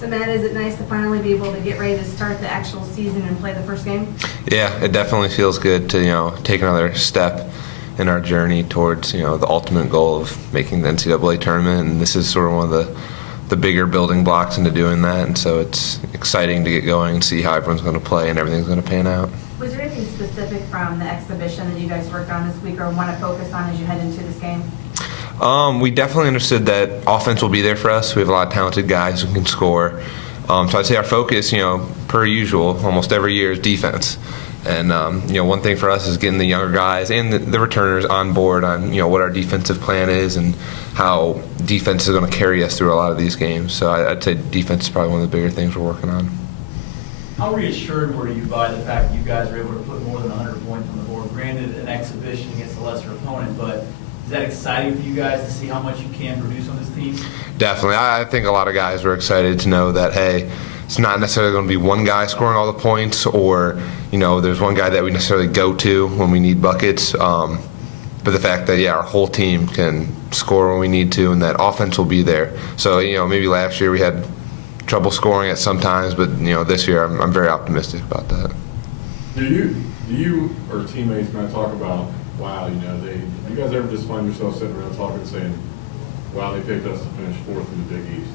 So Matt, is it nice to finally be able to get ready to start the actual season and play the first game? Yeah, it definitely feels good to take another step in our journey towards the ultimate goal of making the NCAA tournament, and this is sort of one of the bigger building blocks into doing that. And so it's exciting to get going and see how everyone's going to play and everything's going to pan out. Was there anything specific from the exhibition that you guys worked on this week or want to focus on as you head into this game? We definitely understood that offense will be there for us. We have a lot of talented guys who can score. So I'd say our focus, per usual, almost every year is defense. And one thing for us is getting the younger guys and the returners on board on what our defensive plan is and how defense is going to carry us through a lot of these games. So I'd say defense is probably one of the bigger things we're working on. How reassured were you by the fact that you guys were able to put more than 100 points on the board? Granted, an exhibition against a lesser opponent, but is that exciting for you guys to see how much you can produce on this team? Definitely. I think a lot of guys were excited to know that, hey, it's not necessarily going to be one guy scoring all the points or, there's one guy that we necessarily go to when we need buckets. But the fact that, our whole team can score when we need to and that offense will be there. So, maybe last year we had trouble scoring at some times, but, this year I'm very optimistic about that. Do you or teammates, Matt, talk about, wow, you guys ever just find yourself sitting around talking saying, wow, they picked us to finish fourth in the Big East?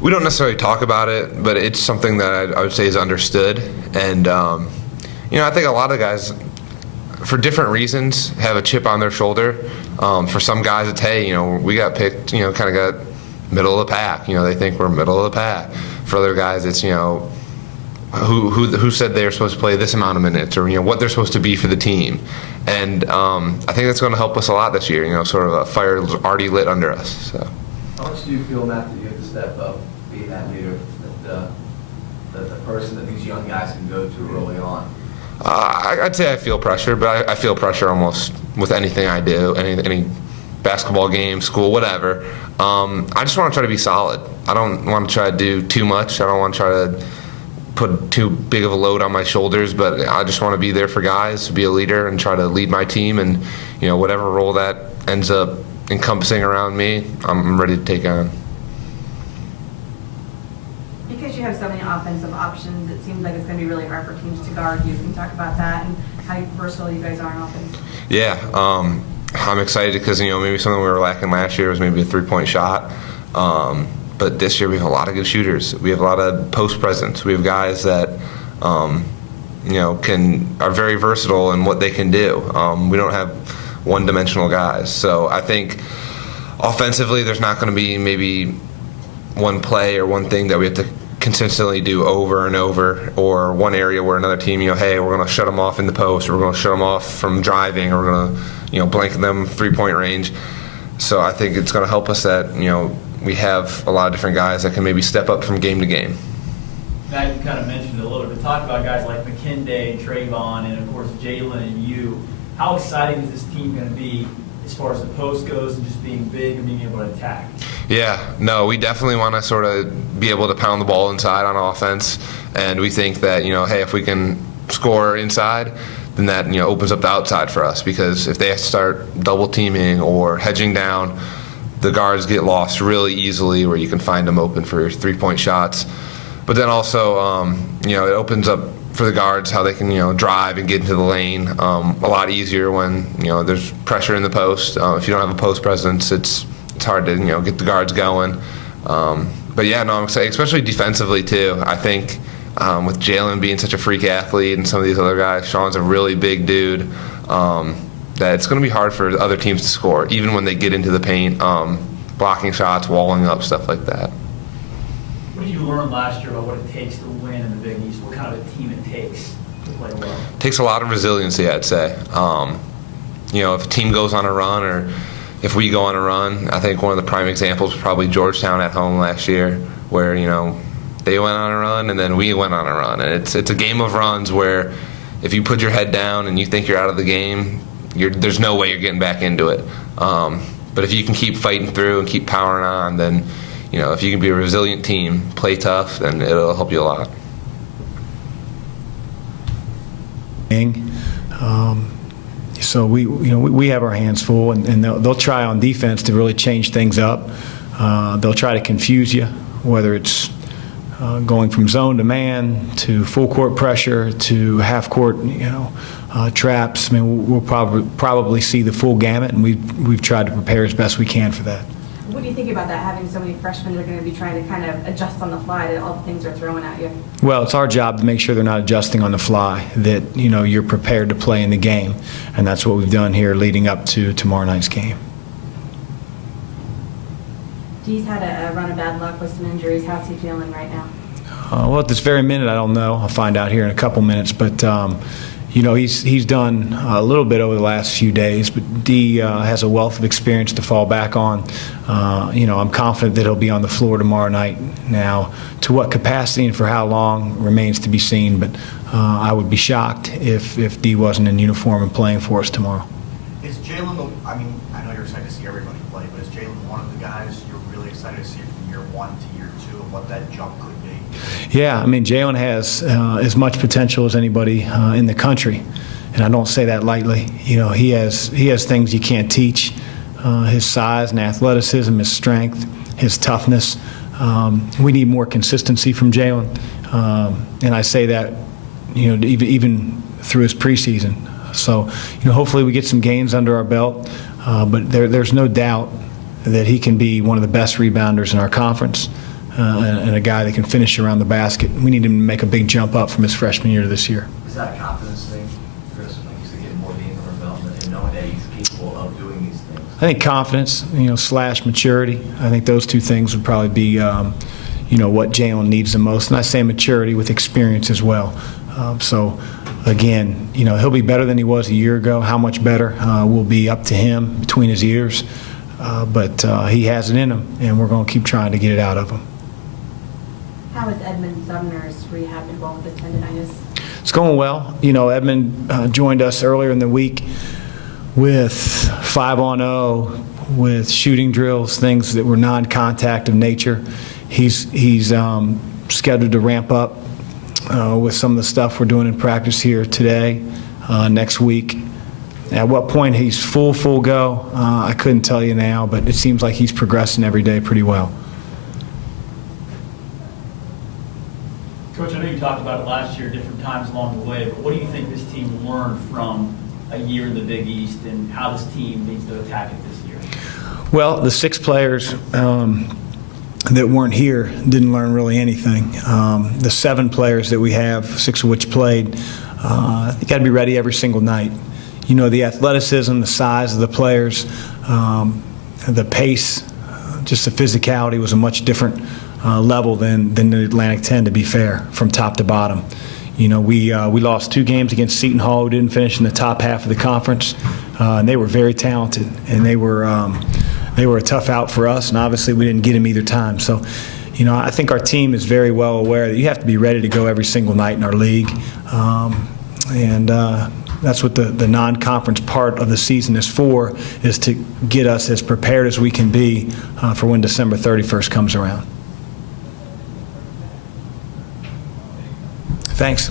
We don't necessarily talk about it, but it's something that I would say is understood. And, I think a lot of guys, for different reasons, have a chip on their shoulder. For some guys, it's, hey, we got picked, kind of got middle of the pack. They think we're middle of the pack. For other guys, it's, who said they were supposed to play this amount of minutes or, what they're supposed to be for the team. And I think that's going to help us a lot this year, sort of a fire already lit under us. So. How much do you feel, Matt, that you have to step up, being that leader, that the person that these young guys can go to early on? I'd say I feel pressure, but I feel pressure almost with anything I do, any basketball game, school, whatever. I just want to try to be solid. I don't want to try to do too much. I don't want to try to put too big of a load on my shoulders, but I just want to be there for guys, to be a leader and try to lead my team, and whatever role that ends up encompassing around me, I'm ready to take on. Because you have so many offensive options, it seems like it's going to be really hard for teams to guard you. Can you talk about that and how versatile you guys are on offense? Yeah, I'm excited because maybe something we were lacking last year was maybe a three-point shot. But this year we have a lot of good shooters. We have a lot of post presence. We have guys that are very versatile in what they can do. We don't have one-dimensional guys. So I think offensively there's not going to be maybe one play or one thing that we have to consistently do over and over, or one area where another team, hey, we're going to shut them off in the post, or we're going to shut them off from driving, or we're going to blanket them three-point range. So I think it's going to help us that we have a lot of different guys that can maybe step up from game to game. Matt, you kind of mentioned it a little bit. Talk about guys like McKinday, Trayvon, and of course Jalen and you. How exciting is this team going to be as far as the post goes and just being big and being able to attack? Yeah, no, we definitely want to sort of be able to pound the ball inside on offense, and we think that hey, if we can score inside, then that opens up the outside for us, because if they start double teaming or hedging down, the guards get lost really easily where you can find them open for three-point shots. But then also, it opens up for the guards how they can, drive and get into the lane a lot easier when, there's pressure in the post. If you don't have a post presence, it's hard to, get the guards going. But yeah, no, I'm excited, especially defensively too. I think with Jalen being such a freak athlete and some of these other guys, Sean's a really big dude, that it's going to be hard for other teams to score, even when they get into the paint, blocking shots, walling up, stuff like that. What did you learn last year about what it takes to win in the Big East? What kind of a team it takes to play well? It takes a lot of resiliency, I'd say. If a team goes on a run, or if we go on a run, I think one of the prime examples was probably Georgetown at home last year, where they went on a run and then we went on a run, and it's a game of runs where if you put your head down and you think you're out of the game, there's no way you're getting back into it. But if you can keep fighting through and keep powering on, then if you can be a resilient team, play tough, then it'll help you a lot. So we have our hands full, and they'll try on defense to really change things up. They'll try to confuse you, whether it's going from zone to man to full court pressure to half court, traps. I mean, we'll probably see the full gamut, and we've tried to prepare as best we can for that. What do you think about that, having so many freshmen that are going to be trying to kind of adjust on the fly to all the things they're throwing at you? Well, it's our job to make sure they're not adjusting on the fly, that, you're prepared to play in the game, and that's what we've done here leading up to tomorrow night's game. Dee's had a run of bad luck with some injuries. How's he feeling right now? Well, at this very minute, I don't know. I'll find out here in a couple minutes, but he's done a little bit over the last few days, but Dee has a wealth of experience to fall back on. I'm confident that he'll be on the floor tomorrow night. Now, to what capacity and for how long remains to be seen, but I would be shocked if Dee wasn't in uniform and playing for us tomorrow. Is Jalen, I know you're excited to see everybody play, but is Jalen one of the guys you're really excited to see from year 1 to year 2 and what that jump could be? Yeah, Jalen has as much potential as anybody in the country, and I don't say that lightly. He has things you can't teach. His size and athleticism, his strength, his toughness. We need more consistency from Jalen, and I say that even through his preseason. So hopefully we get some gains under our belt, but there's no doubt that he can be one of the best rebounders in our conference. And a guy that can finish around the basket. We need him to make a big jump up from his freshman year to this year. Is that a confidence thing, Chris? Like you said, getting more games on our belt and knowing that he's capable of doing these things? I think confidence, / maturity. I think those two things would probably be, what Jalen needs the most. And I say maturity with experience as well. So, again, he'll be better than he was a year ago. How much better will be up to him between his ears. But he has it in him, and we're going to keep trying to get it out of him. How is Edmund Sumner's rehab involved with tendonitis? It's going well. Edmund joined us earlier in the week with 5-on-0, with shooting drills, things that were non-contact of nature. He's scheduled to ramp up with some of the stuff we're doing in practice here today, next week. At what point he's full go, I couldn't tell you now, but it seems like he's progressing every day pretty well. Coach, I know you talked about it last year, different times along the way, but what do you think this team learned from a year in the Big East and how this team needs to attack it this year? Well, the 6 players that weren't here didn't learn really anything. The 7 players that we have, 6 of which played, you got to be ready every single night. The athleticism, the size of the players, the pace, just the physicality was a much different level than the Atlantic 10, to be fair, from top to bottom. We lost 2 games against Seton Hall, who didn't finish in the top half of the conference, and they were very talented, and they were a tough out for us, and obviously we didn't get them either time. So, I think our team is very well aware that you have to be ready to go every single night in our league, and that's what the non-conference part of the season is for, is to get us as prepared as we can be for when December 31st comes around. Thanks.